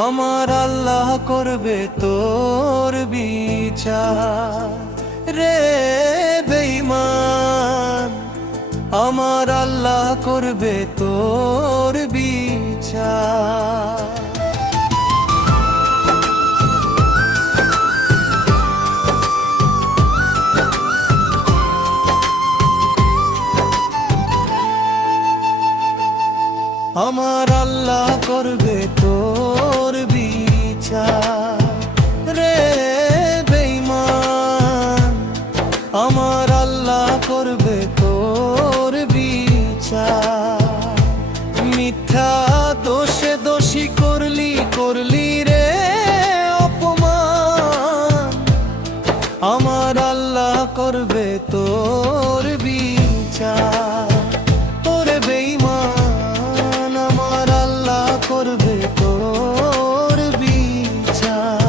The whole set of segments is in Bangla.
আমার আল্লাহ করবে তোর বিচার রে বেঈমান। আমার আল্লাহ করবে তোর বিচার। আমার আল্লাহ করবে তোর বিচার রে বেঈমান। আমার আল্লাহ করবে তোর বিচার। মিথ্যা দোষে দোষী করলি রে অপমান। আমার আল্লাহ করবে তোর বিচার। তোরে বেঈমান আমার আল্লাহ করবে তোর বিচার।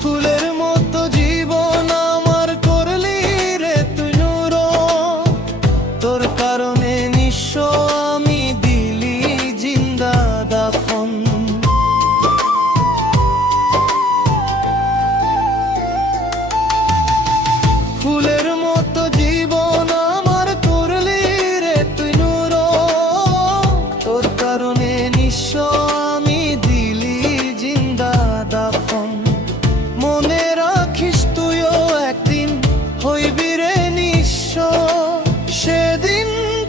ফুলের মতো জীবন আমার করলি রে তুই নূর। তোর কারণে নিঃস্ব আমি দিলি জিন্দা দাফন। ফুলের মতো জীবন আমার করলি রে তুই নূর। তোর কারণে নিঃস্ব আমি দিলি জিন্দা দাফন। মনে রাখিস তুইও একদিন হইবি রে নিঃস্ব। সেদিন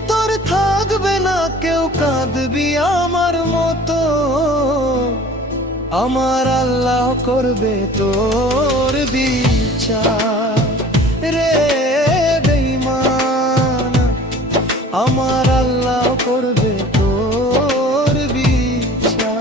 তোর থাকবে না কেউ, কাঁদবি আমার মতো। আমার আল্লাহ করবে তোর বিচার রে বেঈমান। আমার আল্লাহ করবে তোর বিচার।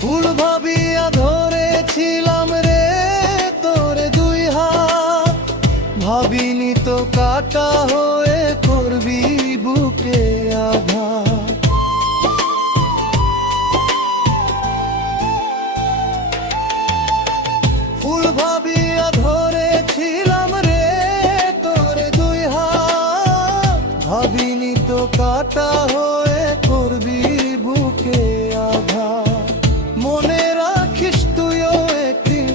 ফুল ভাবিয়া ধরেছিলাম রে তোরে দুই হাত। ভাবিনি তো কাটা হয়ে করবি বুকে আঘাত। ফুল ভাবিয়া ধরেছিলাম রে তোরে দুই হাত। ভাবিনি তো কাটা হয়ে করবি বুকে আঘাত। মনে রাখিস তুইও একদিন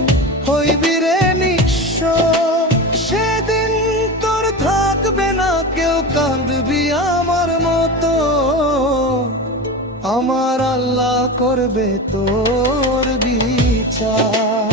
হইবি রে নিঃস্ব। সেদিন তোর থাকবে না কেউ, কাঁদবি আমার মতো। আমার আল্লাহ করবে তোর বিচার।